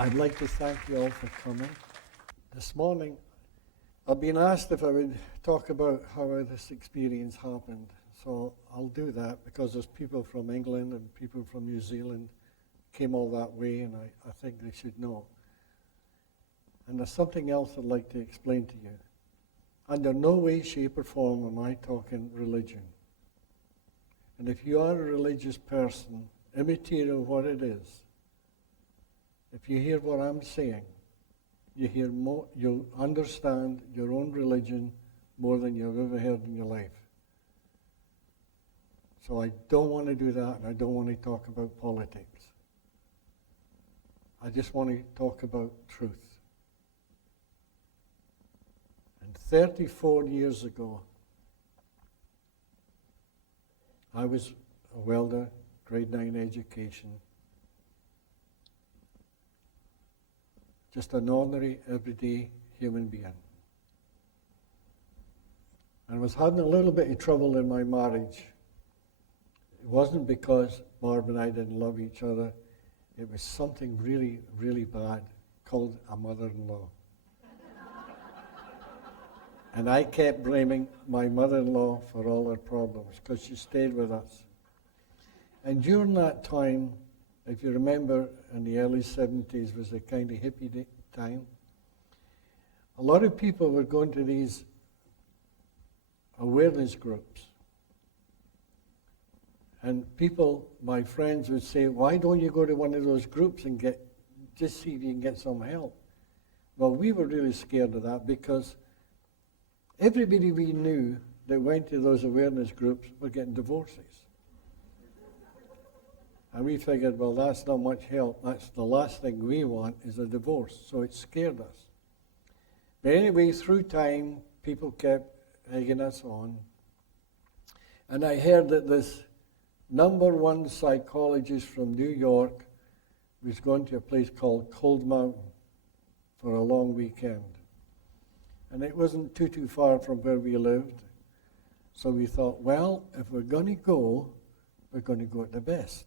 I'd like to thank you all for coming. This morning, I've been asked if I would talk about how this experience happened. So I'll do that because there's people from England and people from New Zealand came all that way, and I think they should know. And there's something else I'd like to explain to you. Under no way, shape, or form am I talking religion. And if you are a religious person, immaterial what it is, if you hear what I'm saying, you hear more, you'll understand your own religion more than you've ever heard in your life. So I don't want to do that, and I don't want to talk about politics. I just want to talk about truth. And 34 years ago, I was a welder, grade 9 education. Just an ordinary, everyday human being. And I was having a little bit of trouble in my marriage. It wasn't because Barb and I didn't love each other. It was something really, really bad called a mother-in-law. And I kept blaming my mother-in-law for all her problems because she stayed with us. And during that time, if you remember, in the early 70s was a kind of hippie time. A lot of people were going to these awareness groups. And people, my friends, would say, why don't you go to one of those groups and just see if you can get some help? Well, we were really scared of that because everybody we knew that went to those awareness groups were getting divorces. And we figured, well, that's not much help. That's the last thing we want is a divorce. So it scared us. But anyway, through time, people kept egging us on. And I heard that this #1 psychologist from New York was going to a place called Cold Mountain for a long weekend. And it wasn't too far from where we lived. So we thought, well, if we're going to go, we're going to go at the best.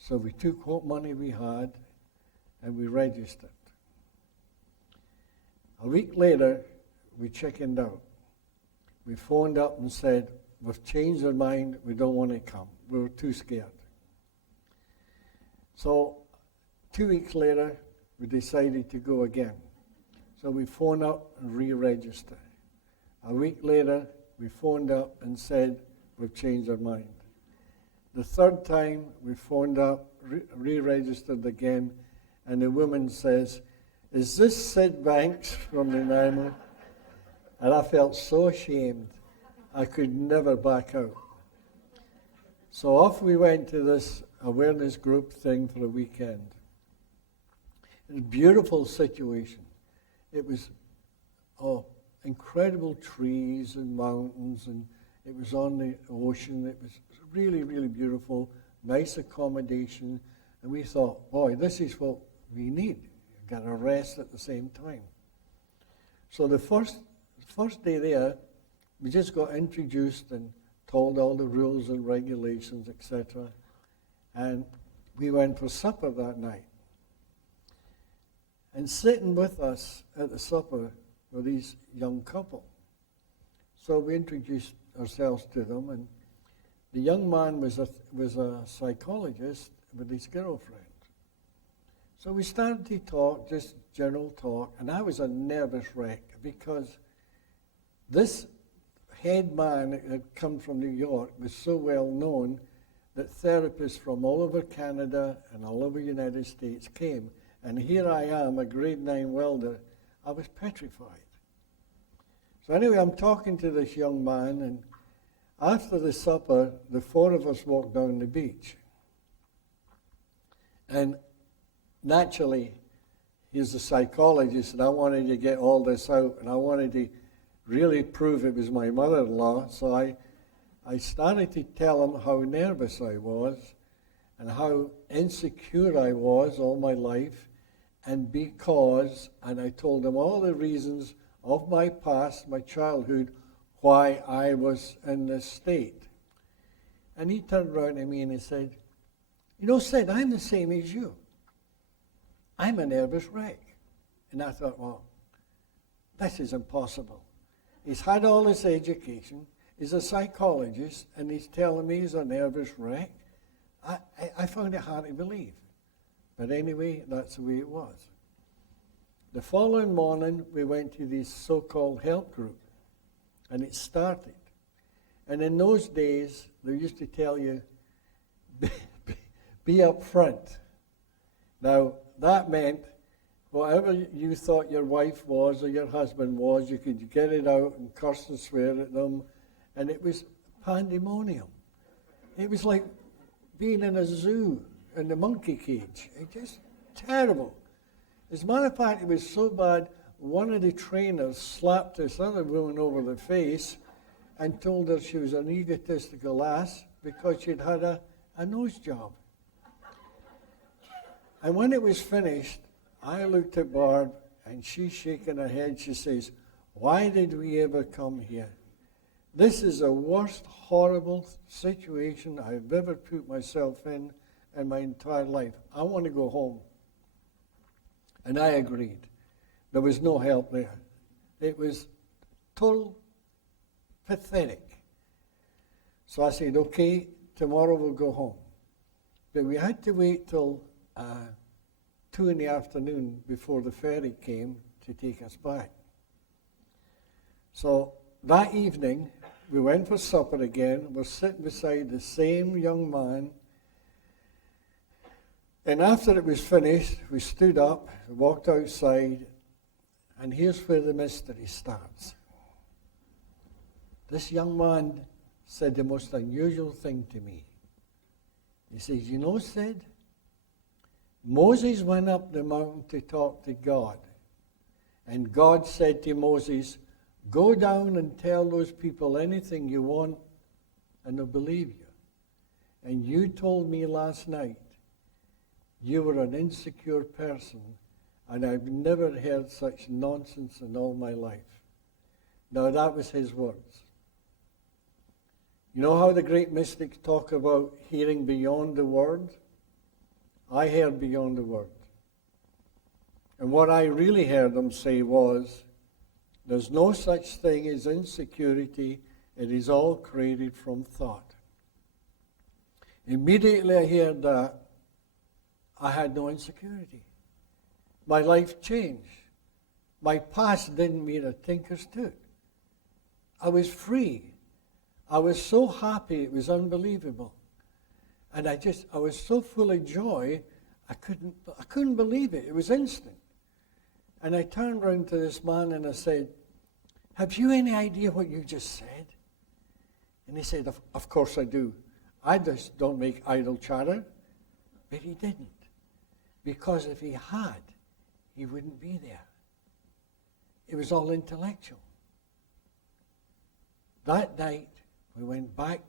So we took what money we had and we registered. A week later, we chickened out. We phoned up and said, we've changed our mind, we don't want to come. We were too scared. So 2 weeks later, we decided to go again. So we phoned up and re-registered. A week later, we phoned up and said, we've changed our mind. The third time, we phoned up, re-registered again, and the woman says, is this Sid Banks from the Nanaimo? And I felt so ashamed. I could never back out. So off we went to this awareness group thing for a weekend. It was a beautiful situation. It was incredible trees and mountains, and it was on the ocean. It was really, really beautiful, nice accommodation. And we thought, boy, this is what we need. You've got to rest at the same time. So the first day there, we just got introduced and told all the rules and regulations, etc. And we went for supper that night. And sitting with us at the supper were these young couple. So we introduced ourselves to them, and the young man was a psychologist with his girlfriend. So we started to talk, just general talk, and I was a nervous wreck because this head man that had come from New York was so well known that therapists from all over Canada and all over the United States came. And here I am, a grade 9 welder. I was petrified. So anyway, I'm talking to this young man, and after the supper, the four of us walked down the beach. And naturally, he's a psychologist, and I wanted to get all this out, and I wanted to really prove it was my mother-in-law. So I started to tell him how nervous I was and how insecure I was all my life, and I told him all the reasons of my past, my childhood, why I was in this state. And he turned around to me and he said, you know, Sid, I'm the same as you. I'm a nervous wreck. And I thought, well, this is impossible. He's had all this education, he's a psychologist, and he's telling me he's a nervous wreck. I found it hard to believe. But anyway, that's the way it was. The following morning, we went to this so-called help group, and it started. And in those days, they used to tell you, be up front. Now, that meant whatever you thought your wife was or your husband was, you could get it out and curse and swear at them, and it was pandemonium. It was like being in a zoo in the monkey cage. It just terrible. As a matter of fact, it was so bad, one of the trainers slapped this other woman over the face and told her she was an egotistical ass because she'd had a nose job. And when it was finished, I looked at Barb, and she's shaking her head. She says, why did we ever come here? This is the worst, horrible situation I've ever put myself in my entire life. I want to go home. And I agreed. There was no help there. It was total pathetic. So I said, okay, tomorrow we'll go home. But we had to wait till 2 in the afternoon before the ferry came to take us back. So that evening, we went for supper again. We're sitting beside the same young man. And after it was finished, we stood up, walked outside, and here's where the mystery starts. This young man said the most unusual thing to me. He says, you know, Sid, Moses went up the mountain to talk to God. And God said to Moses, go down and tell those people anything you want, and they'll believe you. And you told me last night you were an insecure person, and I've never heard such nonsense in all my life. Now, that was his words. You know how the great mystics talk about hearing beyond the word? I heard beyond the word. And what I really heard them say was, there's no such thing as insecurity. It is all created from thought. Immediately I heard that, I had no insecurity. My life changed. My past didn't mean a tinker's tooth. I was free. I was so happy, it was unbelievable. And I was so full of joy, I couldn't believe it. It was instant. And I turned around to this man and I said, have you any idea what you just said? And he said, of course I do. I just don't make idle chatter. But he didn't. Because if he had, he wouldn't be there. It was all intellectual. That night, we went back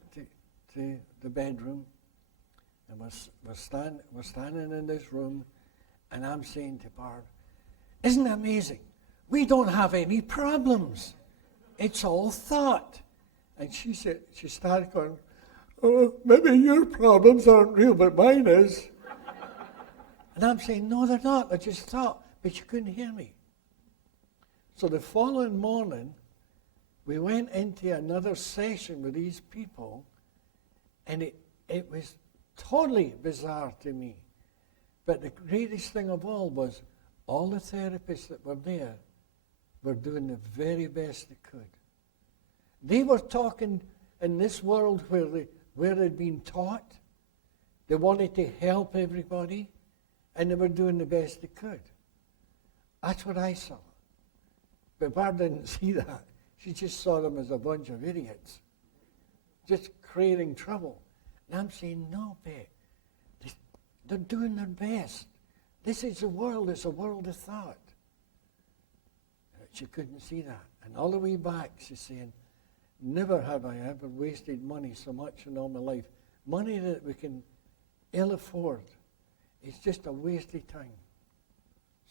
to the bedroom, and we're standing in this room, and I'm saying to Barb, isn't it amazing? We don't have any problems. It's all thought. And she started going, oh, maybe your problems aren't real, but mine is. And I'm saying, no, they're not. They're just thought. But you couldn't hear me. So the following morning, we went into another session with these people, and it was totally bizarre to me. But the greatest thing of all was all the therapists that were there were doing the very best they could. They were talking in this world where they'd been taught. They wanted to help everybody, and they were doing the best they could. That's what I saw. But Barb didn't see that. She just saw them as a bunch of idiots, just creating trouble. And I'm saying, no, babe, they're doing their best. This is the world. It's a world of thought. She couldn't see that. And all the way back, she's saying, never have I ever wasted money so much in all my life. Money that we can ill afford. It's just a waste of time.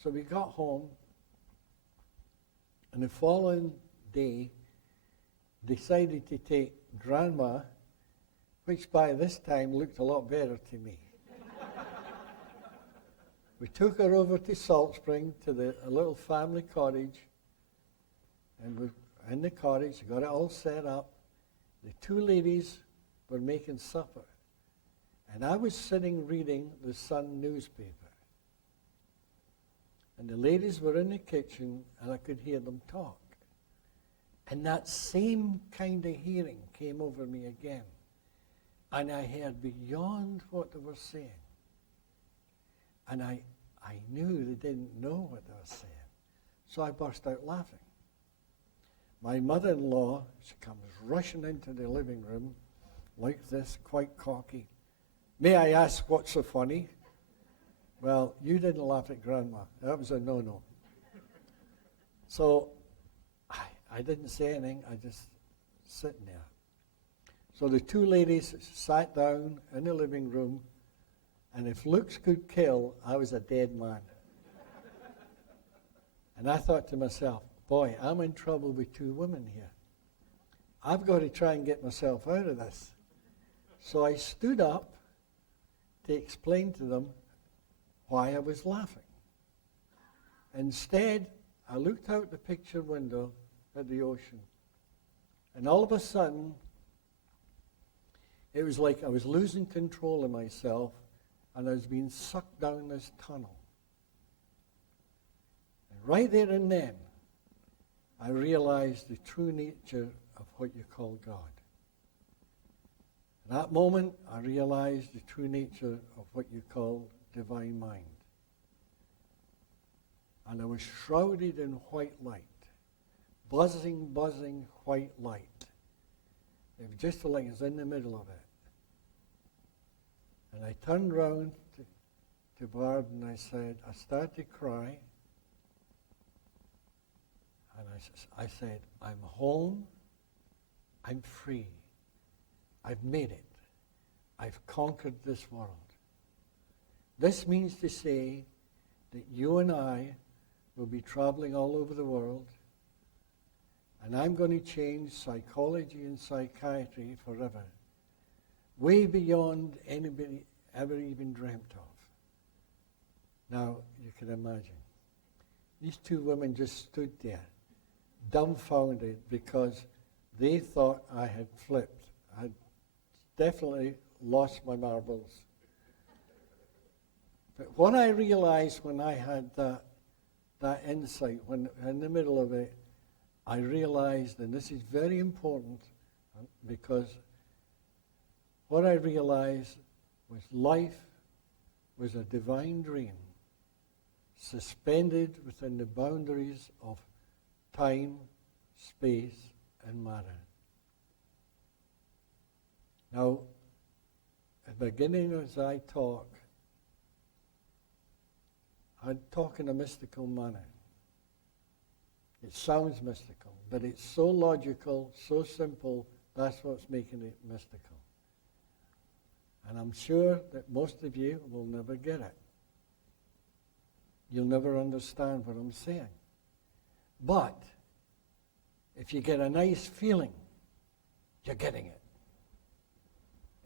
So we got home, and the following day, decided to take Grandma, which by this time looked a lot better to me. We took her over to Salt Spring to a little family cottage, and we in the cottage, got it all set up. The two ladies were making supper, and I was sitting reading the Sun newspaper. And the ladies were in the kitchen, and I could hear them talk. And that same kind of hearing came over me again. And I heard beyond what they were saying. And I knew they didn't know what they were saying. So I burst out laughing. My mother-in-law, she comes rushing into the living room like this, quite cocky. May I ask what's so funny? Well, you didn't laugh at Grandma. That was a no-no. So I didn't say anything. I just sitting there. So the two ladies sat down in the living room, and if looks could kill, I was a dead man. And I thought to myself, boy, I'm in trouble with two women here. I've got to try and get myself out of this. So I stood up to explain to them why I was laughing. Instead, I looked out the picture window at the ocean. And all of a sudden, it was like I was losing control of myself, and I was being sucked down this tunnel. And right there and then, I realized the true nature of what you call God. At that moment, I realized the true nature of what you call divine mind. And I was shrouded in white light, buzzing white light. It was just like I was in the middle of it. And I turned round to Barb and I started to cry. And I said, I'm home, I'm free, I've made it, I've conquered this world. This means to say that you and I will be traveling all over the world, and I'm going to change psychology and psychiatry forever, way beyond anybody ever even dreamt of. Now, you can imagine. These two women just stood there, dumbfounded, because they thought I had flipped. I had definitely lost my marbles. But what I realized when I had that insight, when in the middle of it, I realized, and this is very important, because what I realized was life was a divine dream, suspended within the boundaries of time, space, and matter. Now, at the beginning as I talk, I'd talk in a mystical manner. It sounds mystical, but it's so logical, so simple, that's what's making it mystical. And I'm sure that most of you will never get it. You'll never understand what I'm saying. But if you get a nice feeling, you're getting it.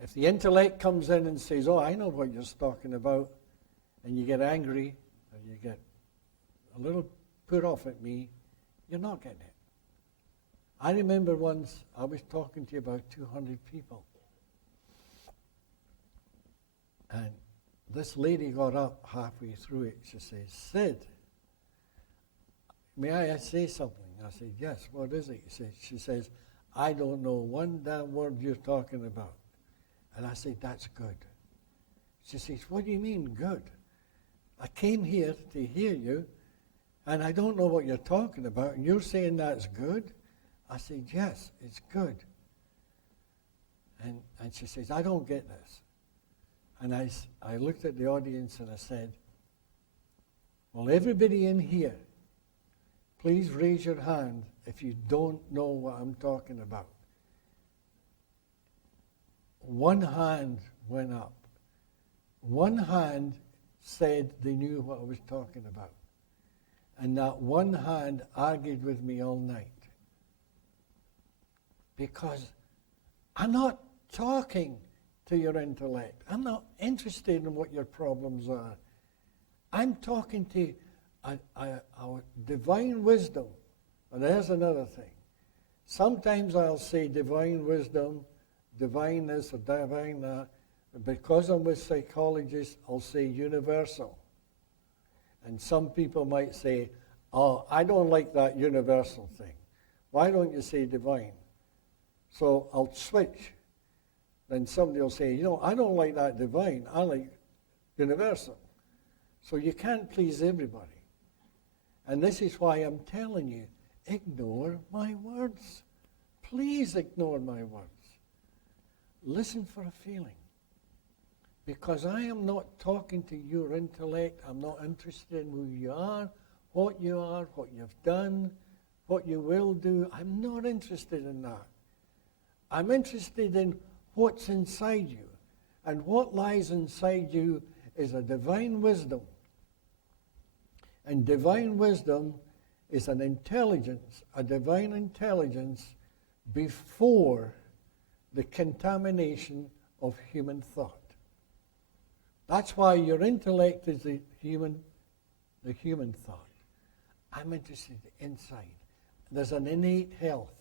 If the intellect comes in and says, oh, I know what you're talking about, and you get angry, or you get a little put off at me, you're not getting it. I remember once I was talking to about 200 people. And this lady got up halfway through it. She says, Sid, may I say something? I said, yes, what is it? She says, I don't know one damn word you're talking about. And I said, that's good. She says, what do you mean good? I came here to hear you, and I don't know what you're talking about, and you're saying that's good? I said, yes, it's good. And she says, I don't get this. And I looked at the audience and I said, well, everybody in here, please raise your hand if you don't know what I'm talking about. One hand went up. One hand said they knew what I was talking about. And that one hand argued with me all night. Because I'm not talking to your intellect. I'm not interested in what your problems are. I'm talking to a divine wisdom. And there's another thing. Sometimes I'll say divine wisdom, divine this or divine that. Because I'm with psychologists, I'll say universal. And some people might say, oh, I don't like that universal thing. Why don't you say divine? So I'll switch. Then somebody will say, I don't like that divine. I like universal. So you can't please everybody. And this is why I'm telling you, ignore my words. Please ignore my words. Listen for a feeling. Because I am not talking to your intellect. I'm not interested in who you are, what you've done, what you will do. I'm not interested in that. I'm interested in what's inside you. And what lies inside you is a divine wisdom. And divine wisdom is an intelligence, a divine intelligence before the contamination of human thought. That's why your intellect is the human thought. I'm interested inside. There's an innate health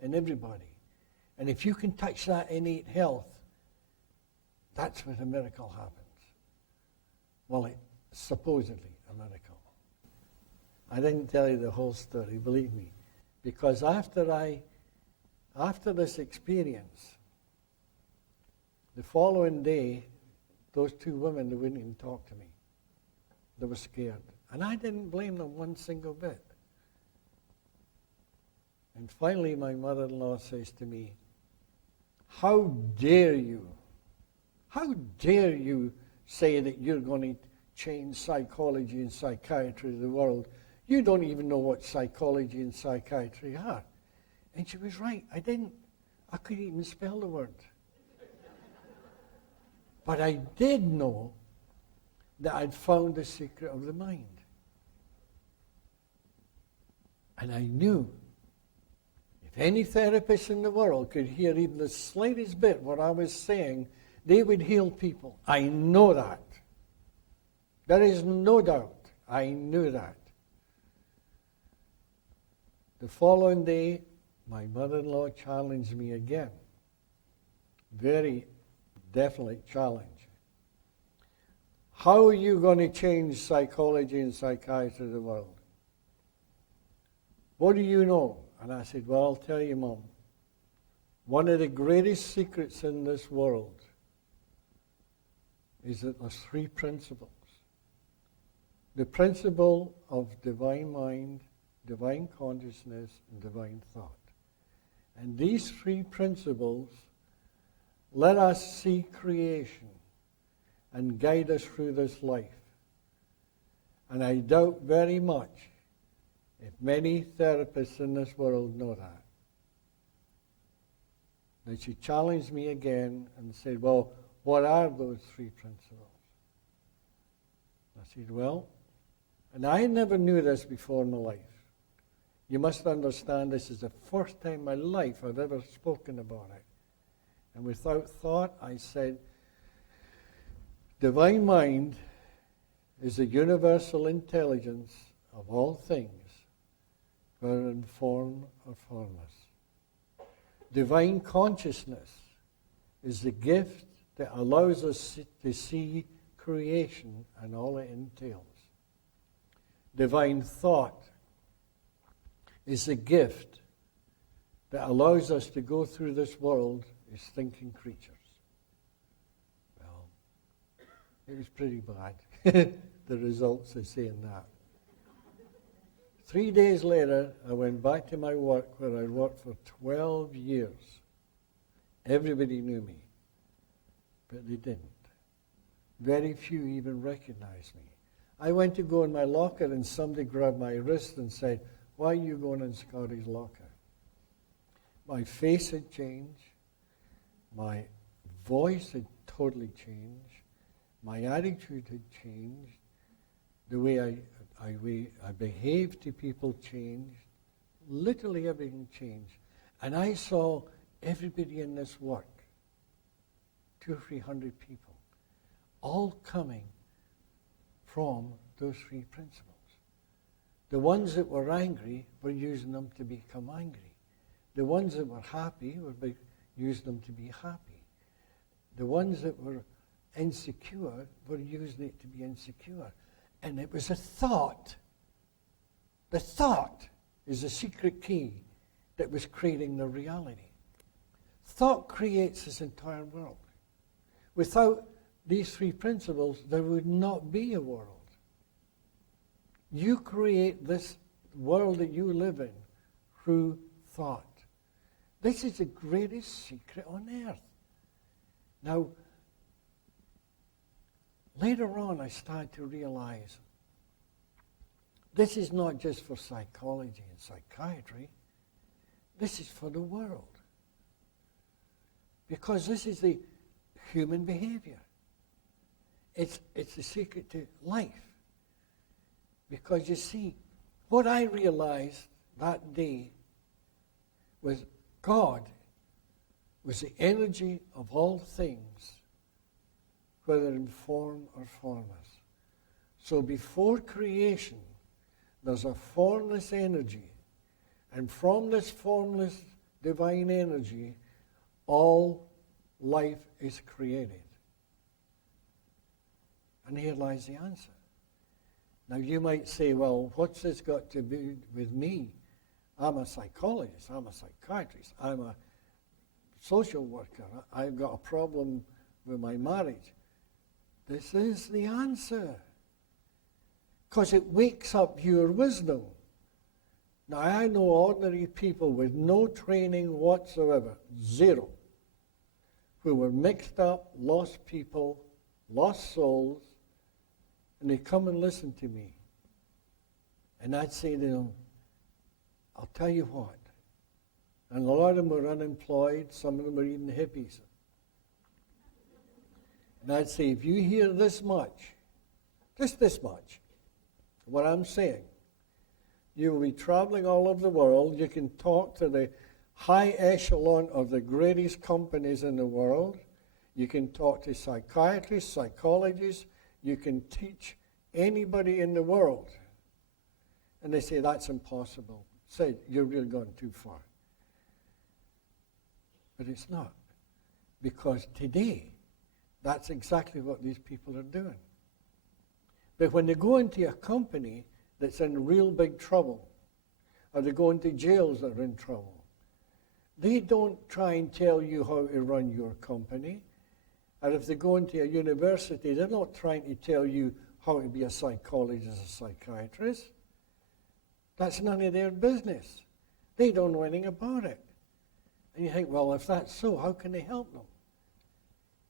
in everybody. And if you can touch that innate health, that's where the miracle happens. Well, it's supposedly a miracle. I didn't tell you the whole story, believe me. Because after this experience, the following day, those two women, they wouldn't even talk to me. They were scared. And I didn't blame them one single bit. And finally, my mother-in-law says to me, how dare you say that you're going to change psychology and psychiatry of the world? You don't even know what psychology and psychiatry are. And she was right. I didn't. I couldn't even spell the word. But I did know that I'd found the secret of the mind. And I knew if any therapist in the world could hear even the slightest bit what I was saying, they would heal people. I know that. There is no doubt. I knew that. The following day, my mother-in-law challenged me again. Very definite challenge. How are you going to change psychology and psychiatry of the world? What do you know? And I said, well, I'll tell you, Mom. One of the greatest secrets in this world is that there's three principles. The principle of divine mind, divine consciousness, and divine thought. And these three principles let us see creation and guide us through this life. And I doubt very much if many therapists in this world know that. Then she challenged me again and said, well, what are those three principles? I said, well, and I never knew this before in my life. You must understand this is the first time in my life I've ever spoken about it. And without thought, I said, divine mind is the universal intelligence of all things, whether in form or formless. Divine consciousness is the gift that allows us to see creation and all it entails. Divine thought is the gift that allows us to go through this world as thinking creatures. Well, it was pretty bad, the results of saying that. 3 days later, I went back to my work where I'd worked for 12 years. Everybody knew me, but they didn't. Very few even recognized me. I went to go in my locker and somebody grabbed my wrist and said, why are you going in Scotty's locker? My face had changed. My voice had totally changed. My attitude had changed. The way I behaved to people changed. Literally everything changed. And I saw everybody in this work, 200 or 300 people, all coming from those three principles. The ones that were angry were using them to become angry. The ones that were happy were using them to be happy. The ones that were insecure were using it to be insecure. And it was a thought. The thought is the secret key that was creating the reality. Thought creates this entire world. Without these three principles, there would not be a world. You create this world that you live in through thought. This is the greatest secret on earth. Now, later on, I started to realize this is not just for psychology and psychiatry. This is for the world. Because this is the human behavior. It's the secret to life. Because you see, what I realized that day was God was the energy of all things, whether in form or formless. So before creation, there's a formless energy. And from this formless divine energy, all life is created. And here lies the answer. Now you might say, well, what's this got to do with me? I'm a psychologist, I'm a psychiatrist, I'm a social worker, I've got a problem with my marriage. This is the answer. Because it wakes up your wisdom. Now I know ordinary people with no training whatsoever, zero, who were mixed up, lost people, lost souls, and they come and listen to me. And I'd say to them, I'll tell you what. And a lot of them were unemployed, some of them were even hippies. And I'd say, if you hear this much, just this much, what I'm saying, you will be traveling all over the world. You can talk to the high echelon of the greatest companies in the world. You can talk to psychiatrists, psychologists. You can teach anybody in the world. And they say, that's impossible. Say, you're really going too far. But it's not. Because today, that's exactly what these people are doing. But when they go into a company that's in real big trouble, or they go into jails that are in trouble, they don't try and tell you how to run your company. Or if they go into a university, they're not trying to tell you how to be a psychologist or psychiatrist. That's none of their business. They don't know anything about it. And you think, well, if that's so, how can they help them?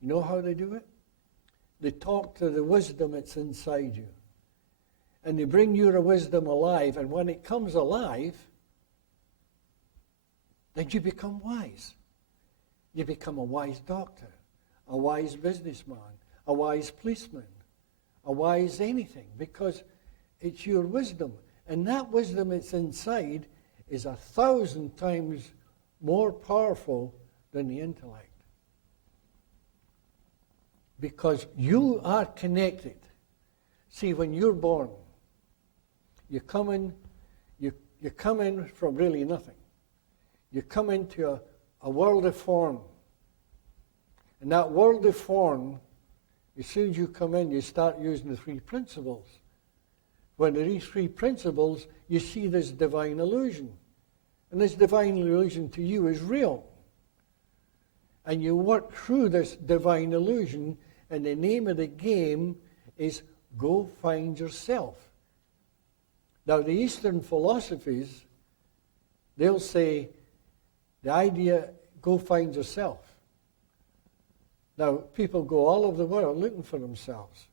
You know how they do it? They talk to the wisdom that's inside you. And they bring your wisdom alive, and when it comes alive, then you become wise. You become a wise doctor, a wise businessman, a wise policeman, a wise anything, because it's your wisdom. And that wisdom that's inside is 1,000 times more powerful than the intellect. Because you are connected. See, when you're born, you come in from really nothing. You come into a world of form. And that world of form, as soon as you come in, you start using the three principles. When these three principles, you see this divine illusion. And this divine illusion to you is real. And you work through this divine illusion, and the name of the game is go find yourself. Now, the Eastern philosophies, they'll say the idea, go find yourself. Now, people go all over the world looking for themselves.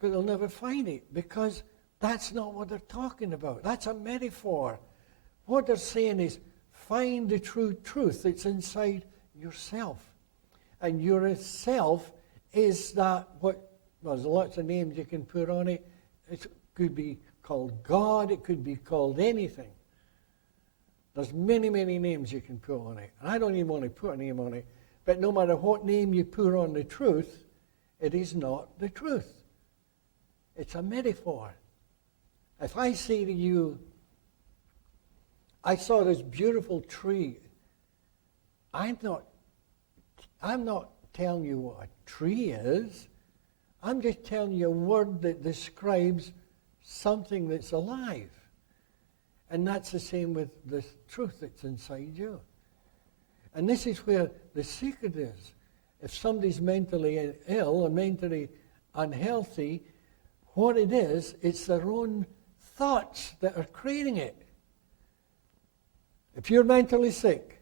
But they'll never find it, because that's not what they're talking about. That's a metaphor. What they're saying is, find the true truth that's inside yourself. And your self is that well, there's lots of names you can put on it. It could be called God. It could be called anything. There's many, many names you can put on it. And I don't even want to put a name on it. But no matter what name you put on the truth, it is not the truth. It's a metaphor. If I say to you, I saw this beautiful tree, I'm not telling you what a tree is. I'm just telling you a word that describes something that's alive. And that's the same with the truth that's inside you. And this is where the secret is. If somebody's mentally ill or mentally unhealthy, what it is, it's their own thoughts that are creating it. If you're mentally sick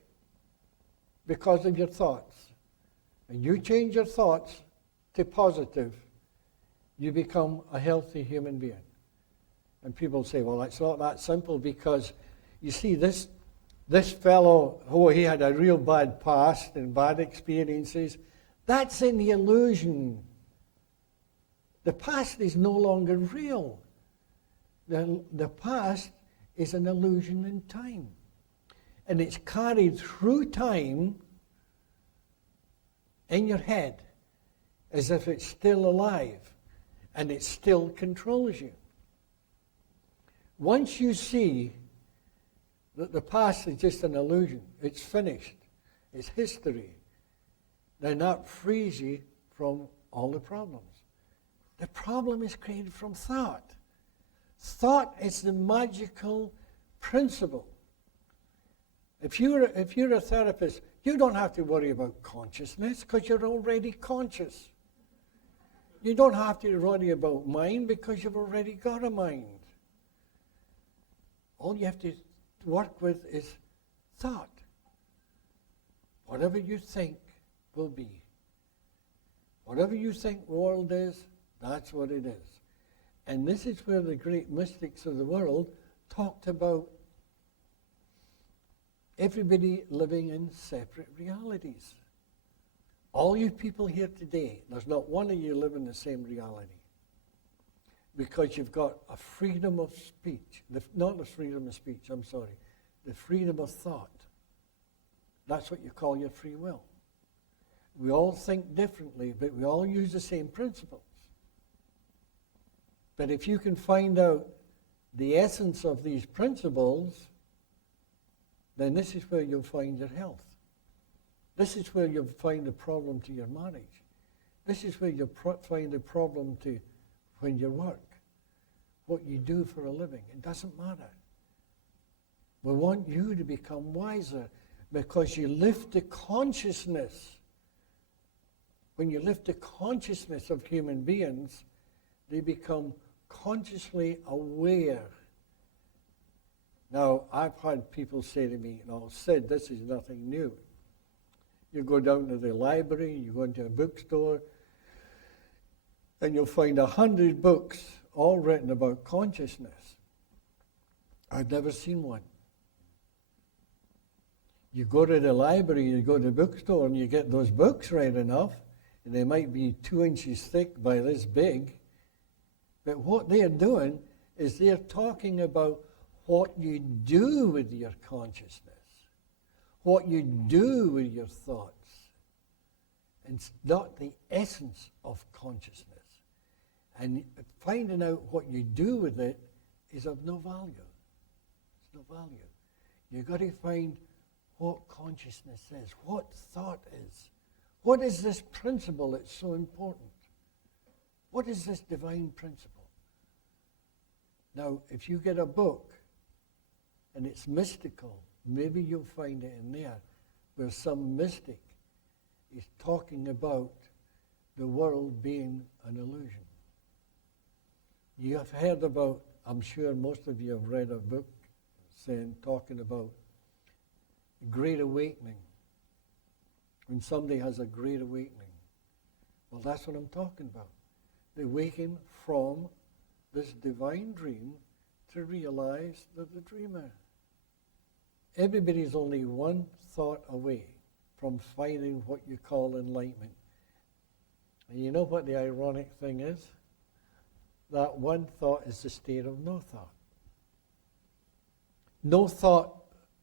because of your thoughts, and you change your thoughts to positive, you become a healthy human being. And people say, well, it's not that simple, because you see, this fellow, he had a real bad past and bad experiences. That's in the illusion. The past is no longer real. The past is an illusion in time. And it's carried through time in your head as if it's still alive and it still controls you. Once you see that the past is just an illusion, it's finished, it's history, then that frees you from all the problems. The problem is created from thought. Thought is the magical principle. If you're a therapist, you don't have to worry about consciousness because you're already conscious. You don't have to worry about mind because you've already got a mind. All you have to work with is thought. Whatever you think will be. Whatever you think the world is, that's what it is. And this is where the great mystics of the world talked about everybody living in separate realities. All you people here today, there's not one of you living the same reality. Because you've got a freedom of speech. Not the freedom of speech, I'm sorry. The freedom of thought. That's what you call your free will. We all think differently, but we all use the same principles. But if you can find out the essence of these principles, then this is where you'll find your health. This is where you'll find the problem to your marriage. This is where you'll find the problem to when you work, what you do for a living. It doesn't matter. We want you to become wiser because you lift the consciousness. When you lift the consciousness of human beings, they become consciously aware. Now, I've had people say to me, Sid, this is nothing new. You go down to the library, you go into a bookstore, and you'll find 100 books all written about consciousness. I've never seen one. You go to the library, you go to the bookstore, and you get those books read enough, and they might be 2 inches thick by this big, but what they're doing is they're talking about what you do with your consciousness, what you do with your thoughts. It's not the essence of consciousness. And finding out what you do with it is of no value. It's no value. You've got to find what consciousness is, what thought is. What is this principle that's so important? What is this divine principle? Now, if you get a book and it's mystical, maybe you'll find it in there where some mystic is talking about the world being an illusion. You have heard about, I'm sure most of you have read a book talking about the Great Awakening. When somebody has a great awakening. Well, that's what I'm talking about. They awaken from this divine dream to realize they're the dreamer. Everybody's only one thought away from finding what you call enlightenment. And you know what the ironic thing is? That one thought is the state of no thought. No thought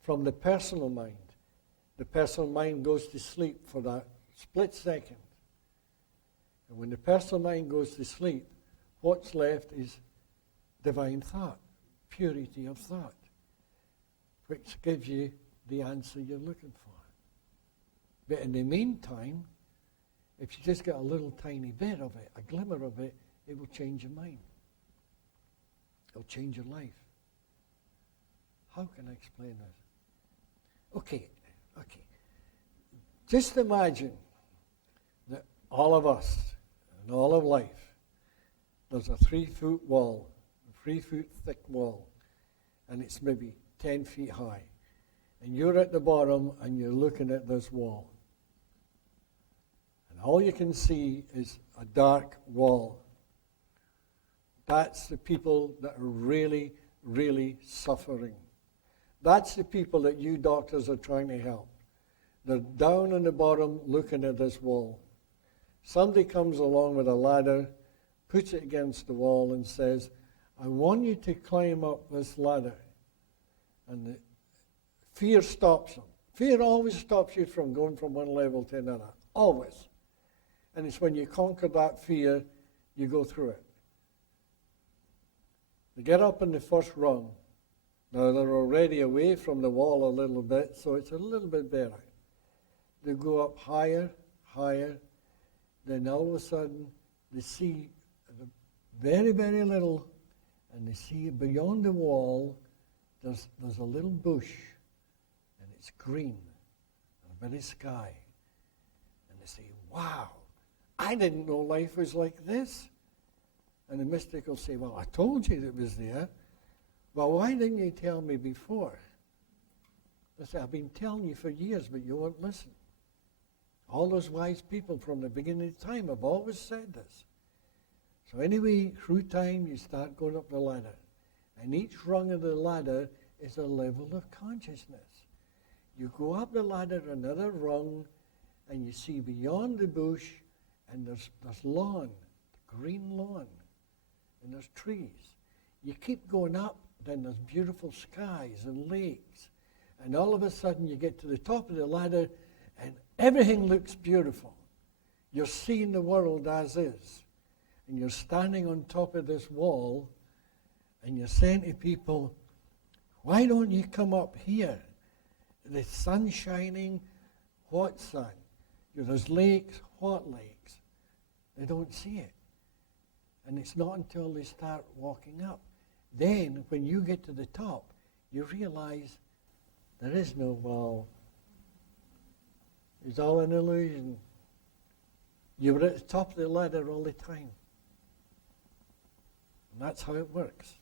from the personal mind. The personal mind goes to sleep for that split second. And when the personal mind goes to sleep, what's left is divine thought, purity of thought, which gives you the answer you're looking for. But in the meantime, if you just get a little tiny bit of it, a glimmer of it, it will change your mind. It'll change your life. How can I explain this? Okay. Just imagine that all of us, and all of life, there's a 3-foot wall, a 3-foot thick wall, and it's maybe 10 feet high. And you're at the bottom and you're looking at this wall. And all you can see is a dark wall. That's the people that are really, really suffering. That's the people that you doctors are trying to help. They're down on the bottom looking at this wall. Somebody comes along with a ladder, puts it against the wall and says, I want you to climb up this ladder. And the fear stops them. Fear always stops you from going from one level to another. Always. And it's when you conquer that fear, you go through it. They get up in the first rung. Now they're already away from the wall a little bit, so it's a little bit better. They go up higher, higher. Then all of a sudden, they see very, very little, and they see beyond the wall, there's a little bush, and it's green, and a bit of sky. And they say, wow, I didn't know life was like this. And the mystic will say, well, I told you it was there. Well, why didn't you tell me before? I say, I've been telling you for years, but you won't listen. All those wise people from the beginning of time have always said this. So anyway, through time, you start going up the ladder. And each rung of the ladder is a level of consciousness. You go up the ladder another rung, and you see beyond the bush, and there's lawn, green lawn, and there's trees. You keep going up, then there's beautiful skies and lakes. And all of a sudden, you get to the top of the ladder, and everything looks beautiful. You're seeing the world as is. And you're standing on top of this wall, and you're saying to people, why don't you come up here? The sun's shining. What sun? There's lakes. What lakes? They don't see it. And it's not until they start walking up. Then, when you get to the top, you realize there is no wall. It's all an illusion. You were at the top of the ladder all the time. And that's how it works.